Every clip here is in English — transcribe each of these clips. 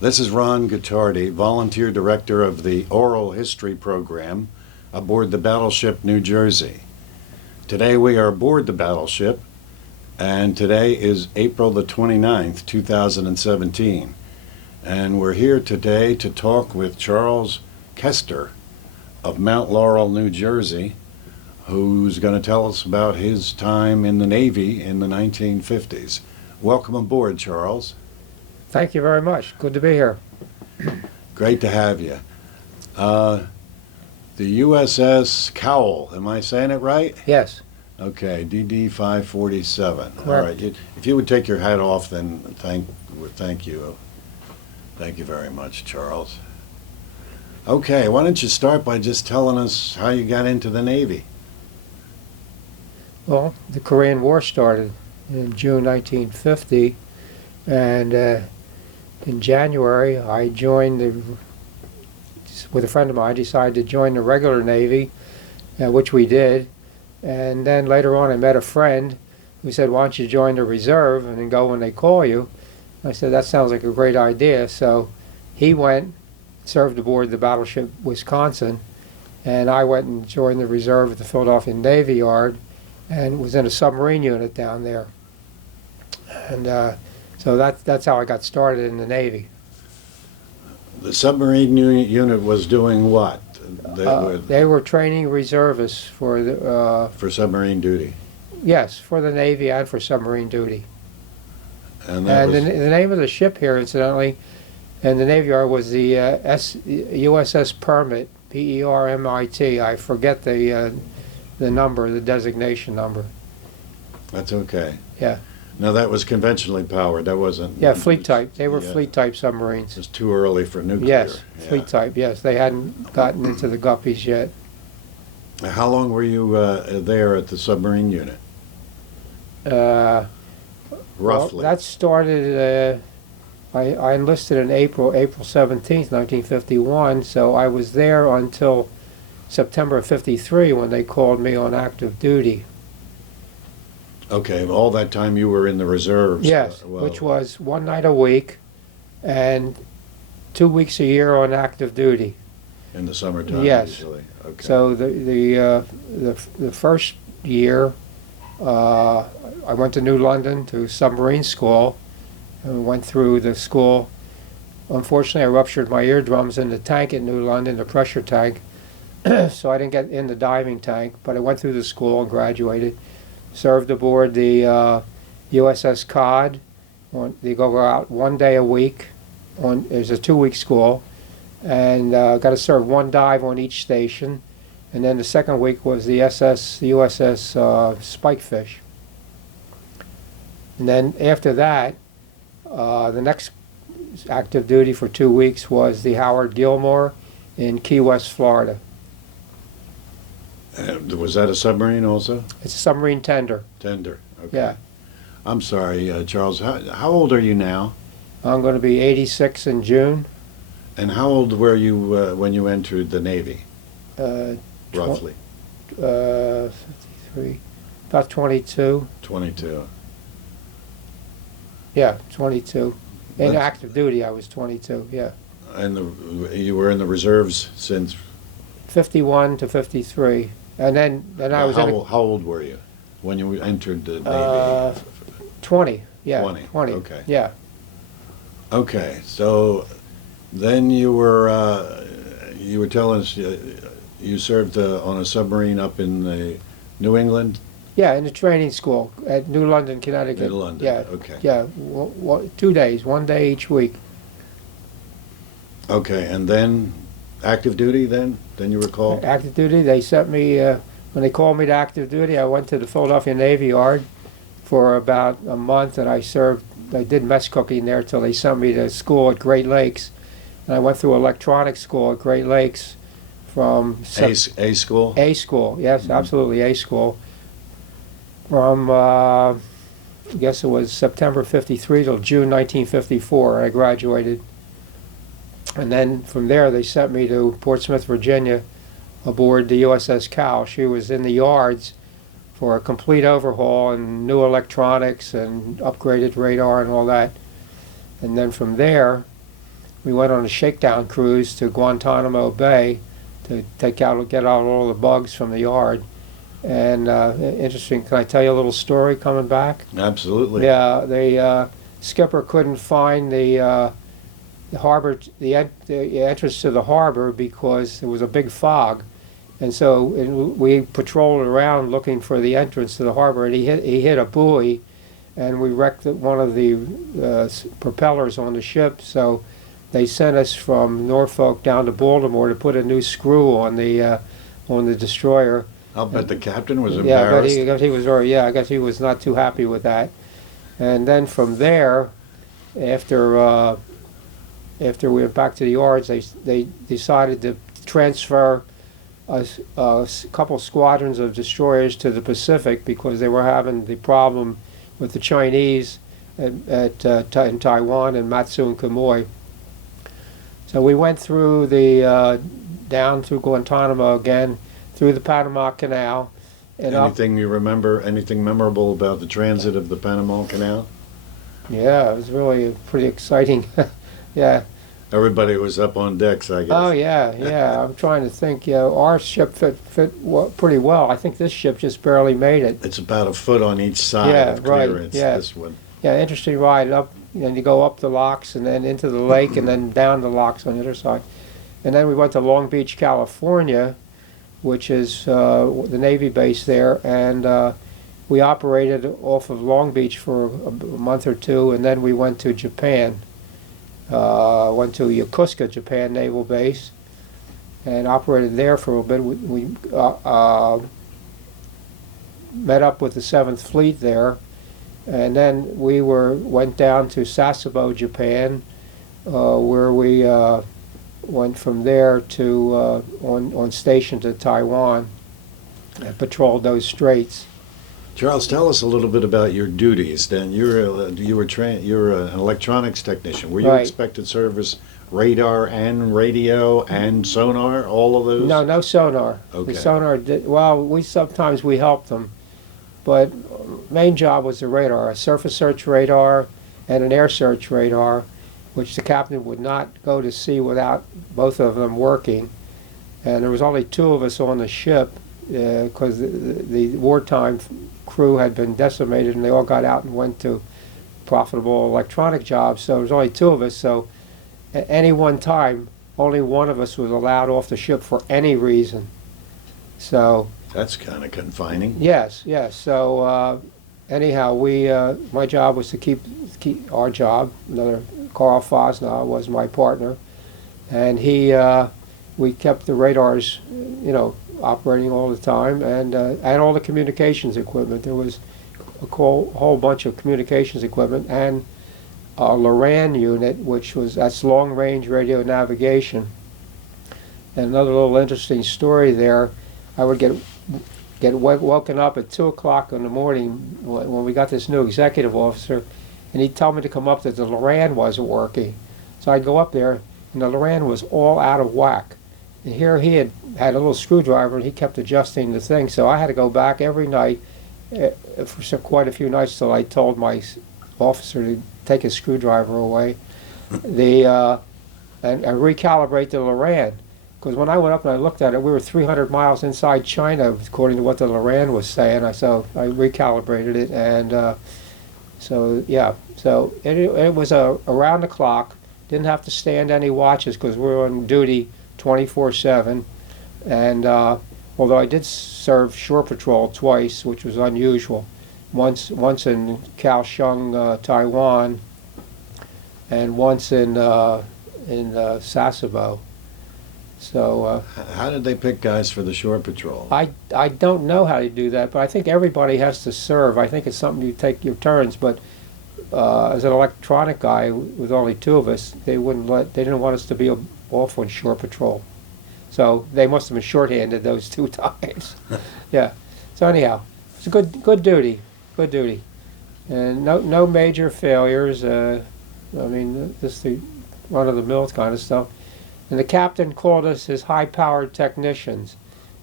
This is Ron Guttardi, volunteer director of the Oral History Program aboard the Battleship New Jersey. Today we are aboard the battleship, and today is April the 29th, 2017. And we're here today to talk with Charles Kester of Mount Laurel, New Jersey, who's going to tell us about his time in the Navy in the 1950s. Welcome aboard, Charles. Thank you very much. Good to be here. Great to have you. The USS Cowell, am I saying it right? Yes. Okay, DD 547. Correct. All right. If you would take your hat off, then thank you. Thank you very much, Charles. Okay, why don't you start by just telling us how you got into the Navy? Well, the Korean War started in June 1950, and in January I joined with a friend of mine, decided to join the regular Navy, which we did. And then later on I met a friend who said, why don't you join the reserve and then go when they call you? I said, that sounds like a great idea. So he went, served aboard the Battleship Wisconsin, and I went and joined the reserve at the Philadelphia Navy Yard and was in a submarine unit down there. And so that's how I got started in the Navy. The submarine unit was doing what? They were training reservists for the for submarine duty. Yes, for the Navy and for submarine duty. And the name of the ship here, incidentally, in the Navy Yard was the USS Permit, Permit. I forget the number, the designation number. That's okay. Yeah. Now that was conventionally powered. That wasn't. Yeah, fleet type. They were fleet type submarines. It's too early for nuclear. Yes, fleet type. Yes, they hadn't gotten into the guppies yet. How long were you there at the submarine unit? Roughly. Well, that started. I enlisted in April 17th, 1951. So I was there until September of '53 when they called me on active duty. Okay, all that time you were in the reserves. Yes, which was one night a week and 2 weeks a year on active duty. In the summertime, yes. Usually. Okay. So the first year, I went to New London to submarine school and went through the school. Unfortunately, I ruptured my eardrums in the tank at New London, the pressure tank, so I didn't get in the diving tank, but I went through the school and graduated. Served aboard the USS Cod. They go out 1 day a week. There's a 2-week school, and got to serve one dive on each station. And then the second week was the USS Spikefish. And then after that, the next active duty for 2 weeks was the Howard Gilmore in Key West, Florida. Was that a submarine also? It's a submarine tender. Tender, okay. Yeah. I'm sorry, Charles, how old are you now? I'm going to be 86 in June. And how old were you when you entered the Navy, roughly? 53, about 22. 22. Yeah, 22. In active duty, I was 22, yeah. And you were in the reserves since? 51 to 53. And then I was how old were you when you entered the Navy? 20, yeah. 20, okay. Yeah. Okay, so then you were telling us you served on a submarine up in New England? Yeah, in the training school at New London, Connecticut. New London, yeah, okay. Yeah, 2 days, 1 day each week. Okay, and then active duty then? Then you were called? Active duty, they sent me, when they called me to active duty, I went to the Philadelphia Navy Yard for about a month, and I did mess cooking there till they sent me to school at Great Lakes. And I went through electronics school at Great Lakes from... A school? A school, yes, absolutely A school. From, I guess it was September '53 till June 1954, I graduated. And then from there they sent me to Portsmouth, Virginia, aboard the USS Cowell. She was in the yards for a complete overhaul and new electronics and upgraded radar and all that. And then from there, we went on a shakedown cruise to Guantanamo Bay to get out all the bugs from the yard. And interesting, can I tell you a little story coming back? Absolutely. Yeah, the skipper couldn't find the harbor, the entrance to the harbor because there was a big fog. And so we patrolled around looking for the entrance to the harbor, and he hit a buoy, and we wrecked one of the propellers on the ship. So they sent us from Norfolk down to Baltimore to put a new screw on the destroyer. I'll bet the captain was Yeah, embarrassed. I guess he was I guess he was not too happy with that. And then from there, after we went back to the yards, they decided to transfer a couple squadrons of destroyers to the Pacific because they were having the problem with the Chinese in Taiwan and Matsu and Quemoy. So we went through down through Guantanamo again, through the Panama Canal. And Anything you remember, anything memorable about the transit of the Panama Canal? Yeah, it was really pretty exciting. Yeah. Everybody was up on decks, I guess. Oh yeah. I'm trying to think. Yeah, our ship fit pretty well. I think this ship just barely made it. It's about a foot on each side Yeah, of right, clearance, yeah. this one. Yeah, interesting ride up. And you go up the locks and then into the lake and then down the locks on the other side. And then we went to Long Beach, California, which is the Navy base there, and we operated off of Long Beach for a month or two, and then we went to Japan. Went to Yokosuka, Japan Naval Base, and operated there for a little bit. We met up with the 7th Fleet there, and then we went down to Sasebo, Japan, where we went from there to on station to Taiwan and patrolled those straits. Charles, tell us a little bit about your duties. Then you're an electronics technician. Were you Right. expected service radar and radio and sonar, all of those? No sonar. Okay. The sonar we sometimes helped them, but main job was the radar, a surface search radar and an air search radar, which the captain would not go to sea without both of them working. And there was only 2 of us on the ship because the wartime crew had been decimated and they all got out and went to profitable electronic jobs. So there was only 2 of us. So at any one time, only one of us was allowed off the ship for any reason. So That's kind of confining. yes. So anyhow, my job was to keep our job. Another Carl Fosnaugh was my partner, and we kept the radars, operating all the time, and all the communications equipment. There was a whole bunch of communications equipment and a LORAN unit, that's long range radio navigation. And another little interesting story there, I would get woken up at 2:00 in the morning when we got this new executive officer, and he'd tell me to come up that the LORAN wasn't working. So I'd go up there, and the LORAN was all out of whack. And here he had a little screwdriver, and he kept adjusting the thing. So I had to go back every night for quite a few nights till I told my officer to take his screwdriver away, and recalibrate the LORAN. Because when I went up and I looked at it, we were 300 miles inside China, according to what the LORAN was saying. So I recalibrated it, and so it was around the clock. Didn't have to stand any watches because we were on duty 24/7. And although I did serve shore patrol twice, which was unusual, once in Kaohsiung, Taiwan, and once in Sasebo. So How did they pick guys for the shore patrol? I don't know how to do that, but I think everybody has to serve. I think it's something you take your turns. But as an electronic guy with only 2 of us, they didn't want us to be off on shore patrol. So they must have been shorthanded those 2 times. Yeah. So anyhow, it's a good duty, and no major failures. Just the run of the mill kind of stuff. And the captain called us his high-powered technicians.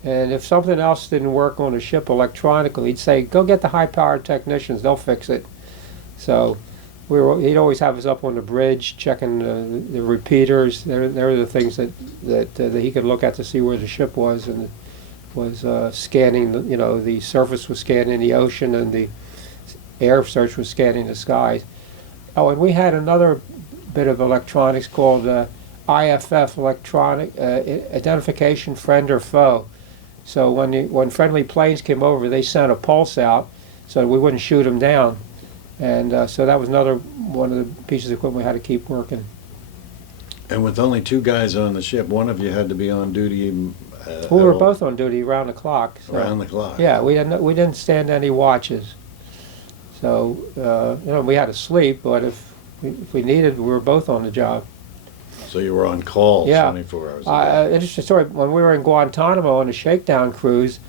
And if something else didn't work on a ship electronically, he'd say, "Go get the high-powered technicians; they'll fix it." So he'd always have us up on the bridge checking the repeaters. They're the things that he could look at to see where the ship was, and was scanning. The surface was scanning the ocean, and the air search was scanning the skies. Oh, and we had another bit of electronics called IFF, electronic identification friend or foe. So when friendly planes came over, they sent a pulse out so we wouldn't shoot them down. And so that was another one of the pieces of equipment we had to keep working. And with only 2 guys on the ship, one of you had to be on duty. We were both on duty around the clock. So, around the clock. Yeah, we didn't stand any watches. So we had to sleep, but if we needed, we were both on the job. So you were on call Yeah. 24 hours a day. Interesting story. When we were in Guantanamo on a shakedown cruise,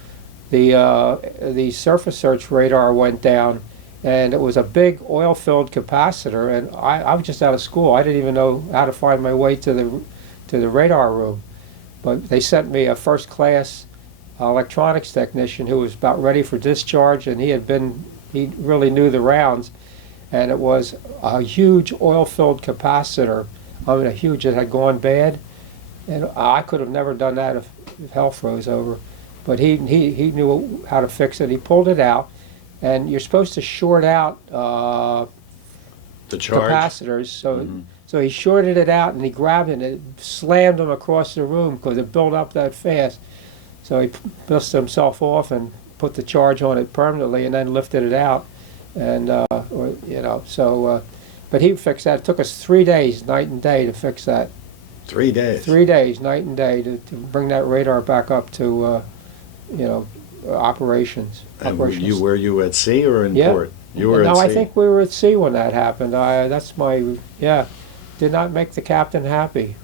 the surface search radar went down, and it was a big oil-filled capacitor. And I was just out of school. I didn't even know how to find my way to the radar room. But they sent me a first-class electronics technician who was about ready for discharge, and he really knew the rounds. And it was a huge oil-filled capacitor. I mean, it had gone bad, and I could have never done that if hell froze over. But he knew how to fix it. He pulled it out, and you're supposed to short out The charge? capacitors. So he shorted it out, and he grabbed it, and it slammed him across the room because it built up that fast. So he pissed himself off and put the charge on it permanently, and then lifted it out, and but he fixed that. It took us 3 days, night and day, to fix that. 3 days? 3 days, night and day, to bring that radar back up to, operations. And were you at sea or in Yeah. port? You were No, at sea? I think we were at sea when that happened. Did not make the captain happy.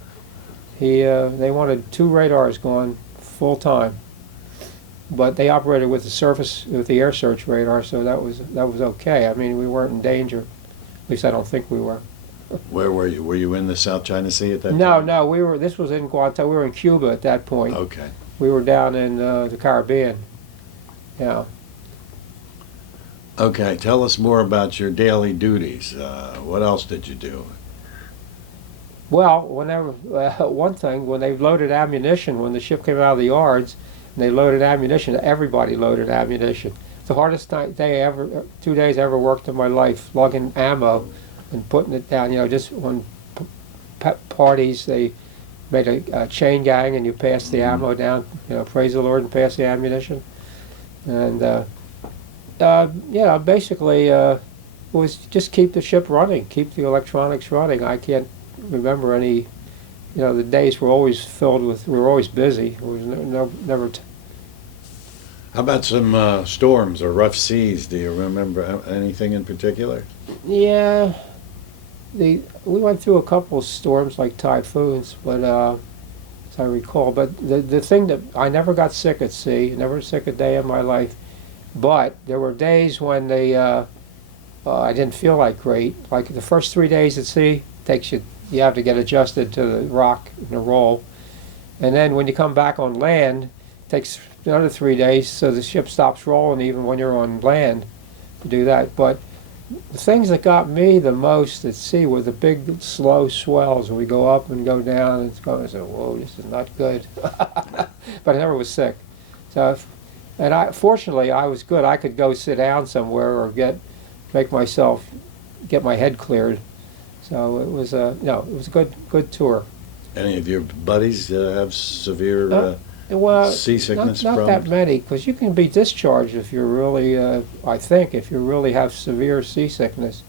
They wanted 2 radars going full time, but they operated with the air search radar, so that was okay. I mean, we weren't in danger. At least I don't think we were. Where were you? Were you in the South China Sea at that time? No, this was in Guantanamo. We were in Cuba at that point. Okay. We were down in the Caribbean. Yeah. Okay, tell us more about your daily duties. What else did you do? Well, one thing, when they loaded ammunition, when the ship came out of the yards, and they loaded ammunition, everybody loaded ammunition. It's the hardest 2 days I ever worked in my life, lugging ammo and putting it down. Just when parties, they made a chain gang, and you pass the ammo down. Praise the Lord, and pass the ammunition. And basically, it was just keep the ship running, keep the electronics running. I can't remember any. The days were always filled with. We were always busy. There was never. How about some storms or rough seas? Do you remember anything in particular? Yeah, we went through a couple of storms like typhoons, but as I recall. But the thing that I never got sick at sea, never sick a day in my life. But there were days when I didn't feel great. Like the first 3 days at sea, you have to get adjusted to the rock and the roll, and then when you come back on land, it takes another 3 days, so the ship stops rolling even when you're on land to do that. But the things that got me the most at sea were the big, slow swells when we go up and go down. And I said, "Whoa, this is not good." But I never was sick. So, fortunately, I was good. I could go sit down somewhere or get my head cleared. So it was a good tour. Any of your buddies have severe seasickness not problems? that many, because you can be discharged if you're really, if you really have severe seasickness.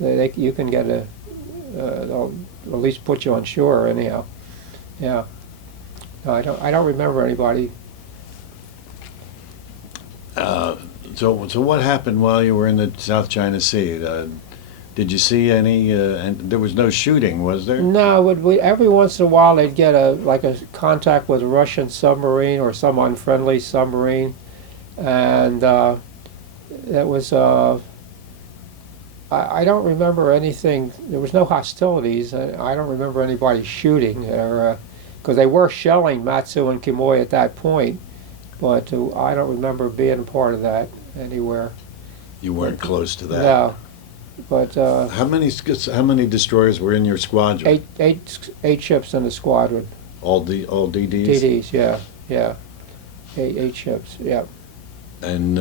You can get they'll at least put you on shore anyhow. Yeah. No, I don't remember anybody. So what happened while you were in the South China Sea? Did you see any? And there was no shooting, was there? No, every once in a while they'd get a contact with a Russian submarine or some unfriendly submarine, and that was. I don't remember anything. There was no hostilities. I don't remember anybody shooting, because they were shelling Matsu and Quemoy at that point, but I don't remember being a part of that anywhere. You weren't close to that. No. But How many destroyers were in your squadron? eight ships in the squadron. All DDs. DDs, yeah, yeah. Eight ships, yeah. And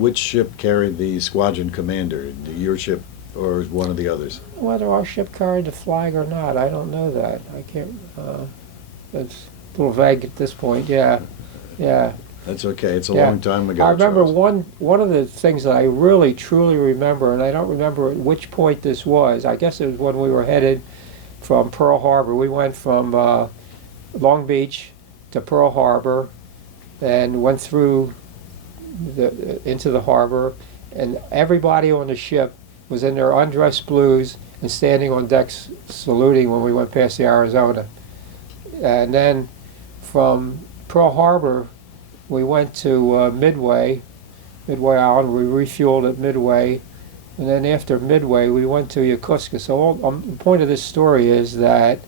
which ship carried the squadron commander? Your ship or one of the others? Whether our ship carried the flag or not, I don't know that. I can't. It's a little vague at this point. Yeah, yeah. That's okay. It's a Yeah. long time ago. I remember Charles. one of the things that I really truly remember, and I don't remember at which point this was. I guess it was when we were headed from Pearl Harbor. We went from Long Beach to Pearl Harbor, and went through into the harbor, and everybody on the ship was in their undressed blues and standing on decks saluting when we went past the Arizona. And then from Pearl Harbor, we went to Midway Island. We refueled at Midway, and then after Midway, we went to Yokosuka. So the point of this story is that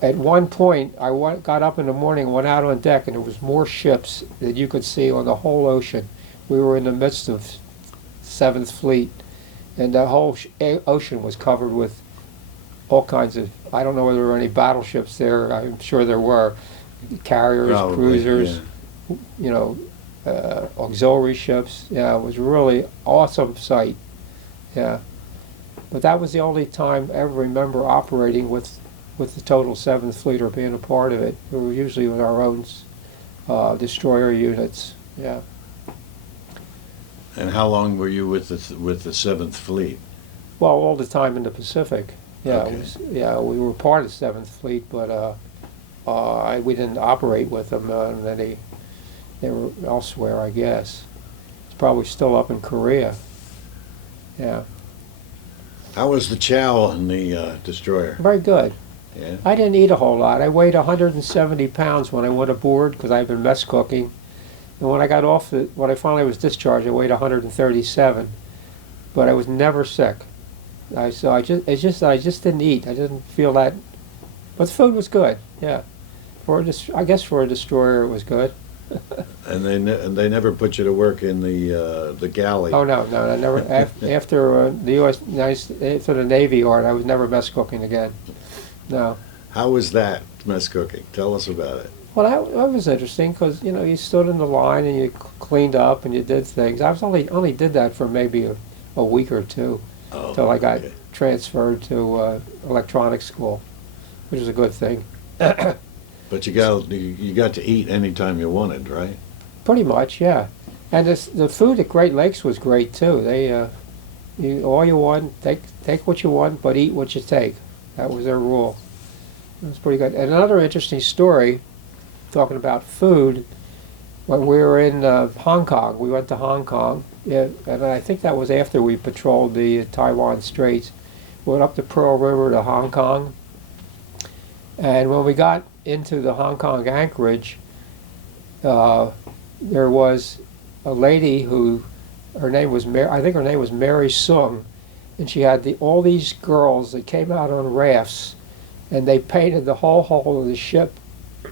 at one point, got up in the morning, went out on deck, and there was more ships that you could see on the whole ocean. We were in the midst of Seventh Fleet, and the whole ocean was covered with all kinds of, I don't know whether there were any battleships there. I'm sure there were. Carriers, Probably, cruisers, yeah. you know, auxiliary ships. Yeah, it was a really awesome sight. Yeah. But that was the only time I ever remember operating with the total 7th Fleet or being a part of it. We were usually with our own destroyer units. Yeah. And how long were you with the 7th Fleet? Well, all the time in the Pacific. Yeah, Okay. we were part of 7th Fleet, but we didn't operate with them. They were elsewhere, I guess. It's probably still up in Korea. Yeah. How was the chow on the destroyer? Very good. Yeah. I didn't eat a whole lot. I weighed 170 pounds when I went aboard because I've been mess cooking. And when I got off, when I finally was discharged, I weighed 137. But I was never sick. I just didn't eat. I didn't feel that. But the food was good. Yeah. I guess for a destroyer it was good. And they never put you to work in the galley. Oh no, I never. After after the Navy Yard, I was never mess cooking again. No. How was that mess cooking? Tell us about it. Well, that was interesting because you stood in the line and you cleaned up and you did things. I was only did that for maybe a week or two until I got transferred to electronics school, which was a good thing. But you got to eat anytime you wanted, right? Pretty much, yeah. And the food at Great Lakes was great too. They all you want, take what you want, but eat what you take. That was their rule. It was pretty good. And another interesting story, talking about food, when we were in Hong Kong, we went to Hong Kong, and I think that was after we patrolled the Taiwan Straits. We went up the Pearl River to Hong Kong, and when we got into the Hong Kong anchorage, there was a lady who, her name was I think her name was Mary Sung, and she had all these girls that came out on rafts, and they painted the whole hull of the ship.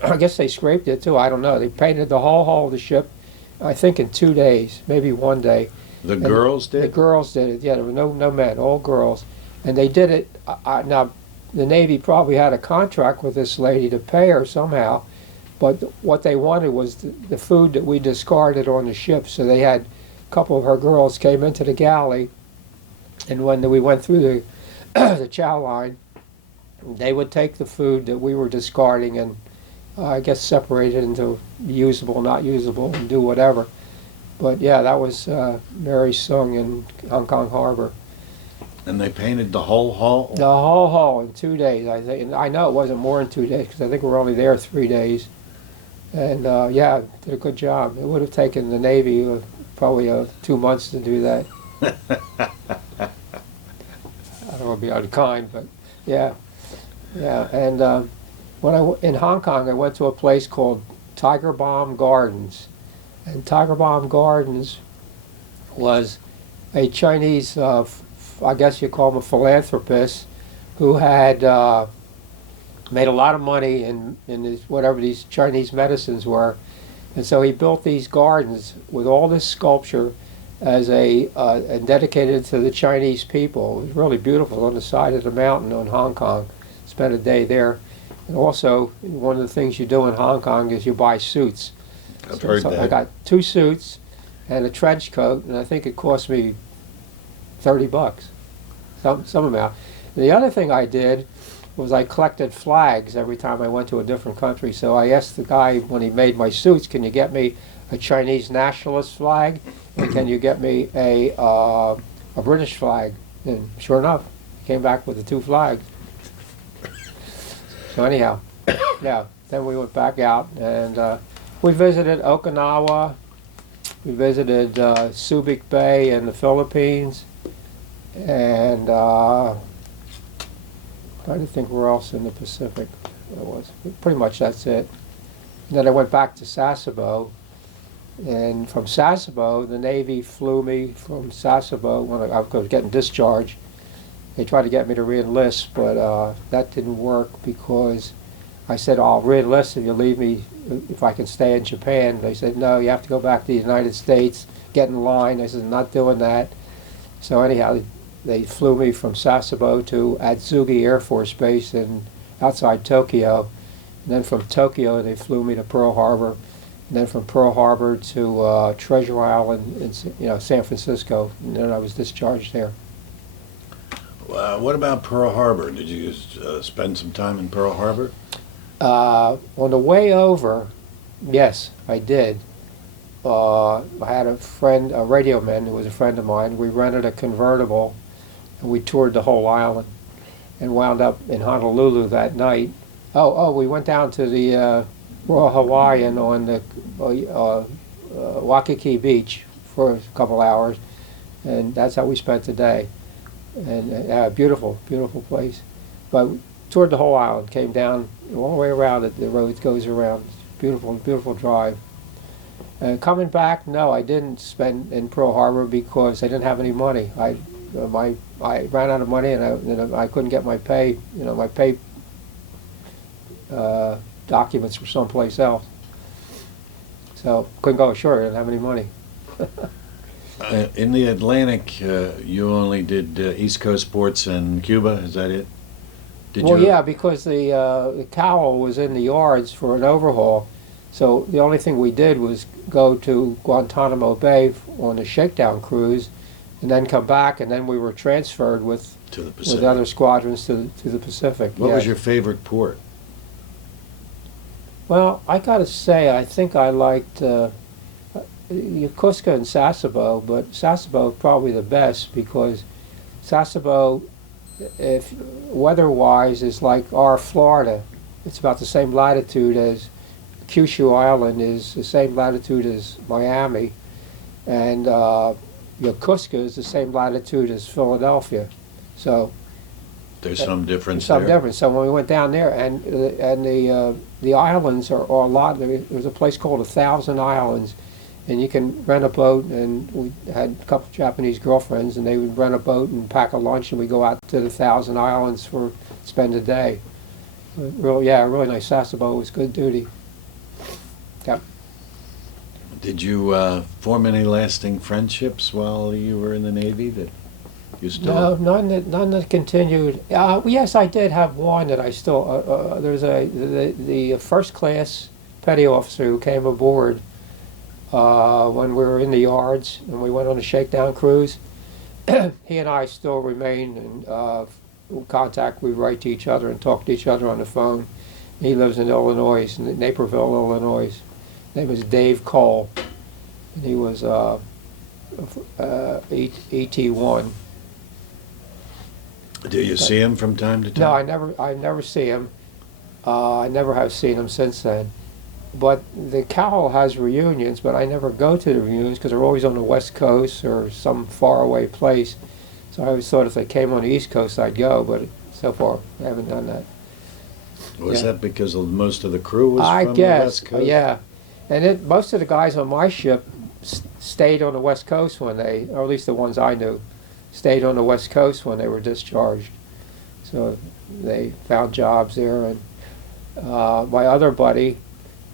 I guess they scraped it too, I don't know. They painted the whole hull of the ship, I think in 2 days, maybe one day. The girls did? The girls did it, yeah. There were no men, all girls. And they did it, now the Navy probably had a contract with this lady to pay her somehow, but what they wanted was the food that we discarded on the ship. So they had a couple of her girls came into the galley, and when we went through the chow line, they would take the food that we were discarding and I guess separate it into usable, not usable, and do whatever. But yeah, that was Mary Sung in Hong Kong Harbor. And they painted the whole hull? The whole hull in 2 days, I think. And I know it wasn't more than 2 days because I think we were only there 3 days. And yeah, did a good job. It would have taken the Navy probably 2 months to do that. I don't want to be unkind, but yeah, yeah. And when in Hong Kong, I went to a place called Tiger Balm Gardens, and Tiger Balm Gardens was a Chinese, I guess you call him a philanthropist, who had made a lot of money in whatever these Chinese medicines were, and so he built these gardens with all this sculpture as and dedicated to the Chinese people. It was really beautiful on the side of the mountain on Hong Kong. Spent a day there. And also, one of the things you do in Hong Kong is you buy suits. I've heard that. I got 2 suits and a trench coat, and I think it cost me $30, some amount. And the other thing I did was I collected flags every time I went to a different country. So I asked the guy when he made my suits, can you get me a Chinese nationalist flag, and can you get me a British flag? And sure enough, he came back with the 2 flags. So anyhow, yeah, then we went back out and we visited Okinawa, we visited Subic Bay in the Philippines, and trying to think where else in the Pacific there was. Pretty much that's it. And then I went back to Sasebo, and from Sasebo, the Navy flew me from Sasebo when I was getting discharged. They tried to get me to re-enlist, but that didn't work because I said, I'll re-enlist if you leave me, if I can stay in Japan. They said, no, you have to go back to the United States, get in line. I said, I'm not doing that. So anyhow, they flew me from Sasebo to Atsugi Air Force Base outside Tokyo. And then from Tokyo, they flew me to Pearl Harbor. And then from Pearl Harbor to Treasure Island in San Francisco. And then I was discharged there. What about Pearl Harbor? Did you spend some time in Pearl Harbor? On the way over, yes, I did. I had a friend, a radio man who was a friend of mine. We rented a convertible, and we toured the whole island, and wound up in Honolulu that night. We went down to the Royal Hawaiian on the Waikiki Beach for a couple hours, and that's how we spent the day. And beautiful, beautiful place. But we toured the whole island, came down all the way around it. The road goes around. Beautiful, beautiful drive. Coming back, no, I didn't spend in Pearl Harbor because I didn't have any money. I ran out of money, and I couldn't get my pay. My pay documents were someplace else. So couldn't go ashore. I didn't have any money. In the Atlantic, you only did East Coast ports and Cuba. Is that it? Yeah, because the Cowell was in the yards for an overhaul. So the only thing we did was go to Guantanamo Bay on a shakedown cruise, and then come back, and then we were transferred with other squadrons to the Pacific. What was your favorite port? Well, I got to say, I think I liked Yokosuka and Sasebo, but Sasebo probably the best because Sasebo, if weather-wise, is like our Florida. It's about the same latitude as Kyushu Island is the same latitude as Miami, and Yokosuka is the same latitude as Philadelphia. So there's some difference. Some difference. So when we went down there, and the islands are a lot. There's a place called 1,000 Islands, and you can rent a boat. And we had a couple of Japanese girlfriends, and they would rent a boat and pack a lunch, and we go out to the 1,000 Islands for spend a day. Really nice. Sasebo was good duty. Yep. Did you form any lasting friendships while you were in the Navy that you still? No, none that continued. Yes, I did have one that I still. There's the first class petty officer who came aboard when we were in the yards and we went on a shakedown cruise. He and I still remain in contact. We write to each other and talk to each other on the phone. He lives in Illinois, in Naperville, Illinois. His name is Dave Cole, and he was ET1. Do you see him from time to time? No, I never see him. I never have seen him since then. But the Cowell has reunions, but I never go to the reunions because they're always on the West Coast or some faraway place. So I always thought if they came on the East Coast, I'd go, but so far I haven't done that. Was that because most of the crew was from the West Coast? Yeah. And most of the guys on my ship stayed on the West Coast or at least the ones I knew, stayed on the West Coast when they were discharged. So they found jobs there. And my other buddy,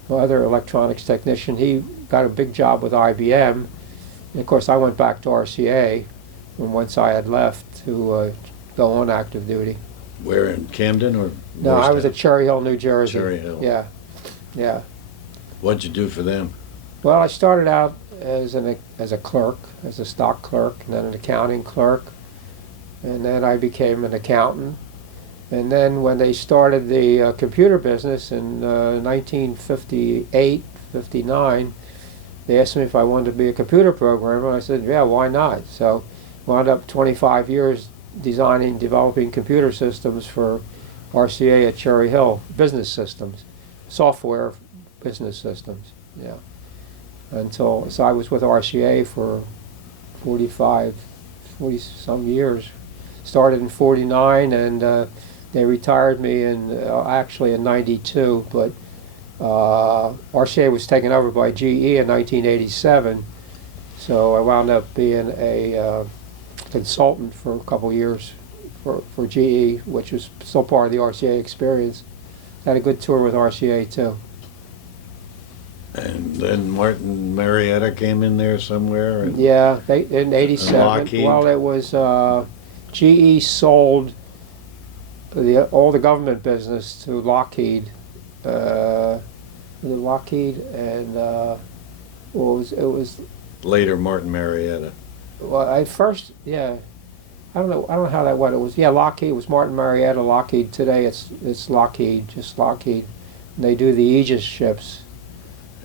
my other electronics technician, he got a big job with IBM, And of course, I went back to RCA once I had left to go on active duty. Where, in Camden or? No, I was Morristown? at Cherry Hill, New Jersey. Cherry Hill. Yeah, yeah. What'd you do for them? Well, I started out as a clerk, as a stock clerk, and then an accounting clerk, and then I became an accountant. And then when they started the computer business in 1958, 59, they asked me if I wanted to be a computer programmer, and I said, yeah, why not? So wound up 25 years developing computer systems for RCA at Cherry Hill, business systems, software business systems, yeah. So I was with RCA for 40-some years. Started in 49, and they retired me actually in 92, but RCA was taken over by GE in 1987, so I wound up being a consultant for a couple years for GE, which was still part of the RCA experience. Had a good tour with RCA too. And then Martin Marietta came in there somewhere? And Yeah, in 87. Lockheed? Well, it was GE sold all the government business to Lockheed. Lockheed and it was Later, Martin Marietta. well, I don't know how that went. It was Lockheed. It was Martin Marietta Lockheed. Today it's Lockheed, just Lockheed. And they do the Aegis ships,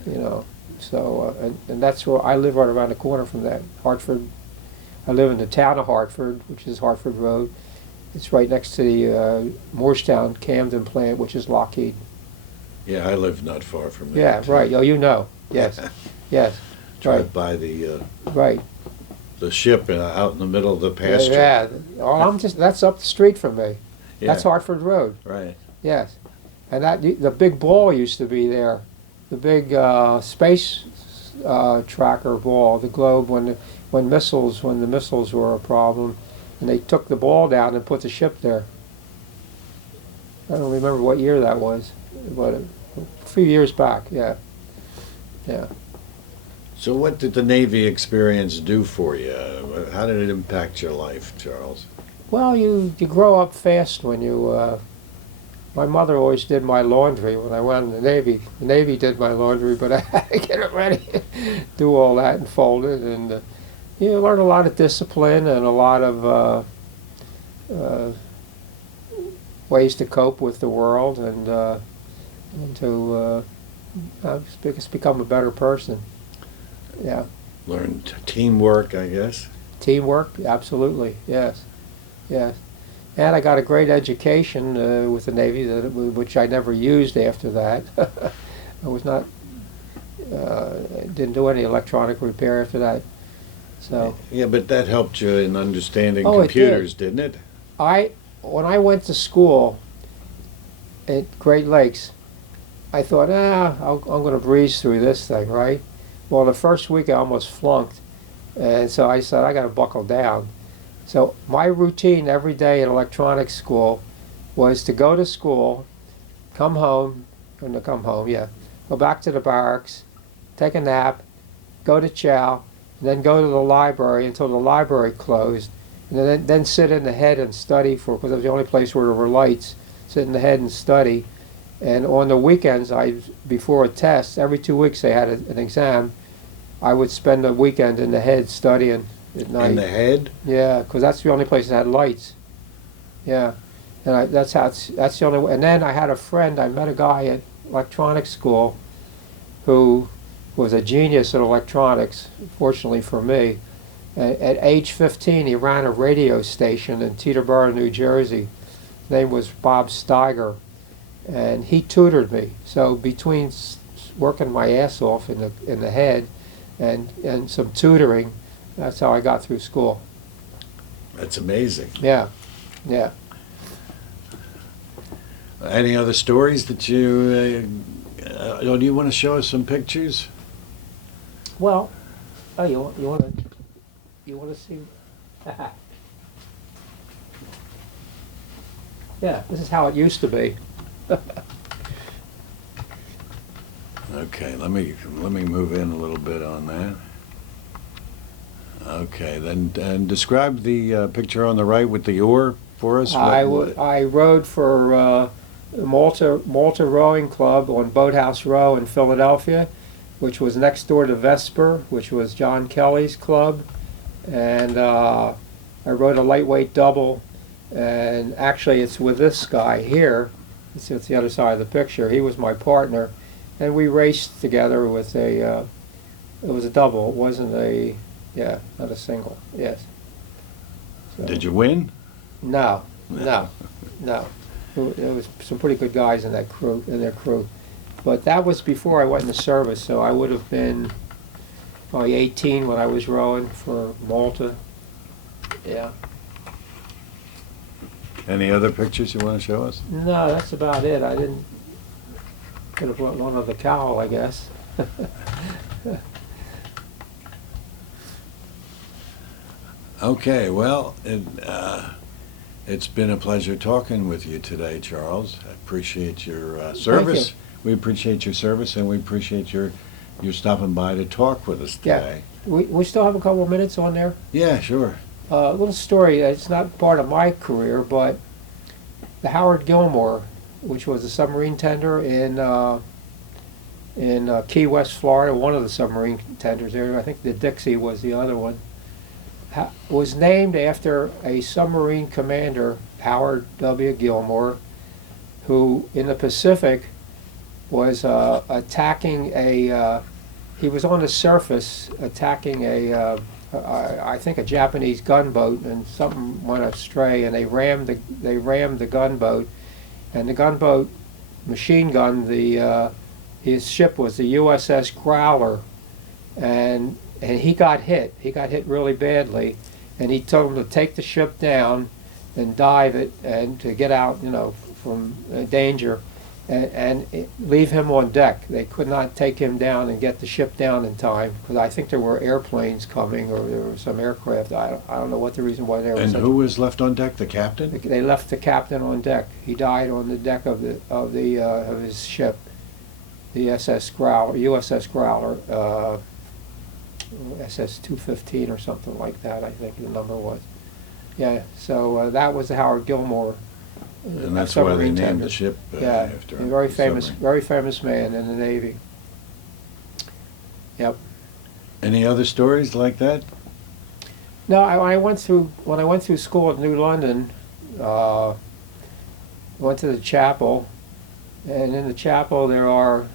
you know. So and that's where I live, right around the corner from that, Hartford. I live in the town of Hartford, which is Hartford Road. It's right next to the Morristown Camden plant, which is Lockheed. Yeah, I live not far from there. Yeah, right. Oh, you know. Yes, yes. Drive by the Right. ship out in the middle of the pasture. Yeah. Oh, that's up the street from me. Yeah, That's Hartford Road. right. Yes. And the big ball used to be there. The big space tracker ball, the globe, when the missiles were a problem, and they took the ball down and put the ship there. I don't remember what year that was, but a few years back. Yeah. Yeah. So what did the Navy experience do for you? How did it impact your life, Charles? Well, you grow up fast when you. My mother always did my laundry when I went in the Navy. The Navy did my laundry, but I had to get it ready, do all that and fold it, and you learn a lot of discipline and a lot of ways to cope with the world and to become a better person. Yeah. Learned teamwork, I guess. Teamwork, absolutely, yes, yes. And I got a great education with the Navy, which I never used after that. I was not, didn't do any electronic repair after that. So Yeah, but that helped you in understanding Oh, it computers, didn't it? when I went to school at Great Lakes, I thought, I'm going to breeze through this thing, right? Well, the first week I almost flunked, and so I said, I got to buckle down. So my routine every day at electronics school was to go to school, go back to the barracks, take a nap, go to chow, and then go to the library until the library closed, and then sit in the head and study because it was the only place where there were lights, sit in the head and study. And on the weekends, before a test, every 2 weeks they had an exam, I would spend the weekend in the head studying at night. In the head? Yeah, because that's the only place that had lights. Yeah, and that's the only way. And then I had a friend. I met a guy at electronics school, who was a genius at electronics. Fortunately for me, at age 15, he ran a radio station in Teterboro, New Jersey. His name was Bob Steiger, and he tutored me. So between working my ass off in the head and some tutoring, that's how I got through school. That's amazing. Yeah, yeah. Any other stories that you... do you want to show us some pictures? Well, you want to see? Yeah, this is how it used to be. Okay, let me move in a little bit on that. Okay, then and describe the picture on the right with the oar for us. I rowed for Malta Rowing Club on Boathouse Row in Philadelphia, which was next door to Vesper, which was John Kelly's club. And I rowed a lightweight double, and actually it's with this guy here. It's the other side of the picture. He was my partner, and we raced together with it was a double. It wasn't not a single. Yes. So, Did you win? No. There was some pretty good guys in their crew. But that was before I went into service, so I would have been probably 18 when I was rowing for Malta. Yeah. Any other pictures you want to show us? No, that's about it. I didn't. Could have brought one of the cowl, I guess. Okay, well, it's been a pleasure talking with you today, Charles. I appreciate your service. We appreciate your service, and we appreciate your stopping by to talk with us today. Yeah. We still have a couple of minutes on there. Yeah, sure. A little story. It's not part of my career, but the Howard Gilmore, which was a submarine tender in Key West, Florida, one of the submarine tenders there. I think the Dixie was the other one. Was named after a submarine commander, Howard W. Gilmore, who in the Pacific was attacking he was on the surface attacking I think a Japanese gunboat, and something went astray, and they rammed the gunboat, and the gunboat machine gun his ship was the USS Growler, and he got hit. He got hit really badly, and he told him to take the ship down and dive it, and to get out, from danger, and leave him on deck. They could not take him down and get the ship down in time, because I think there were airplanes coming, or there were some aircraft. I don't know what the reason why there was. And who was left on deck? The captain? They left the captain on deck. He died on the deck of his ship, the USS Growler. SS-215 or something like that, I think the number was. Yeah, so that was the Howard Gilmore. And that's why they named the ship after him. Very famous man in the Navy. Yep. Any other stories like that? No, when I went through school at New London, went to the chapel, and in the chapel there are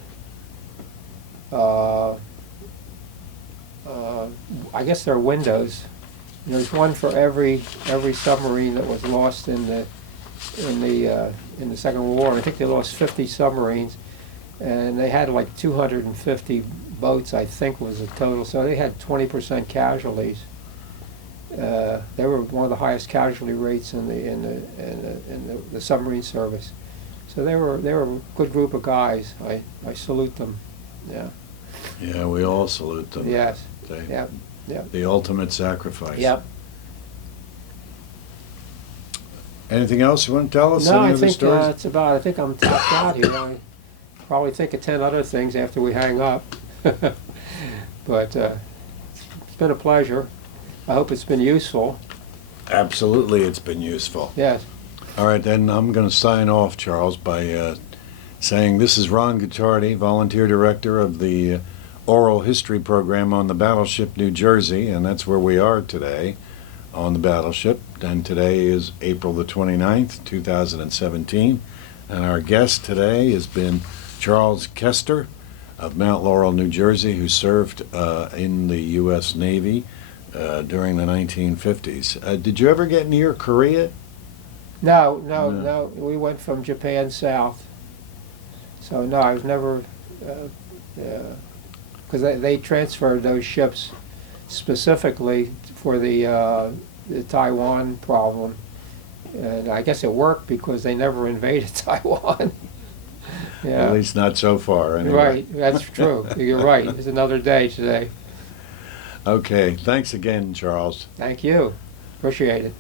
I guess there are windows. And there's one for every submarine that was lost in the Second World War. I think they lost 50 submarines, and they had like 250 boats, I think, was the total. So they had 20% casualties. They were one of the highest casualty rates in the submarine service. So they were a good group of guys. I salute them. Yeah. Yeah, we all salute them. Yes. Yep. The ultimate sacrifice. Yep. Anything else you want to tell us? No, Any I other think stories? that's about. I think I'm tapped out here. I probably think of 10 other things after we hang up. But it's been a pleasure. I hope it's been useful. Absolutely, it's been useful. Yes. All right, then I'm going to sign off, Charles, by saying this is Ron Guicciardi, volunteer director of the oral history program on the Battleship New Jersey, and that's where we are today on the battleship. And today is April the 29th, 2017. And our guest today has been Charles Kester of Mount Laurel, New Jersey, who served in the U.S. Navy during the 1950s. Did you ever get near Korea? No. We went from Japan south. So no, I was never, because they transferred those ships specifically for the Taiwan problem, and I guess it worked because they never invaded Taiwan. Yeah. At least not so far, anyway. Right, that's true. You're right. It's another day today. Okay, thanks again, Charles. Thank you. Appreciate it.